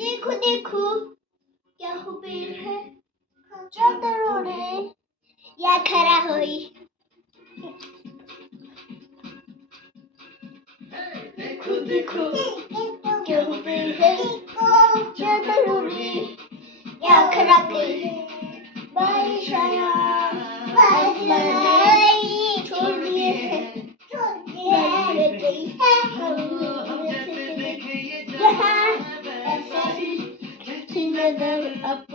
देखो देखो क्या हो पेड़ है चादर ओढ़े या खड़ा होई देखो देखो क्या हो पेड़ है चादर ओढ़े या खड़ा कोई बारिश आया छोड़ दिए नजर अब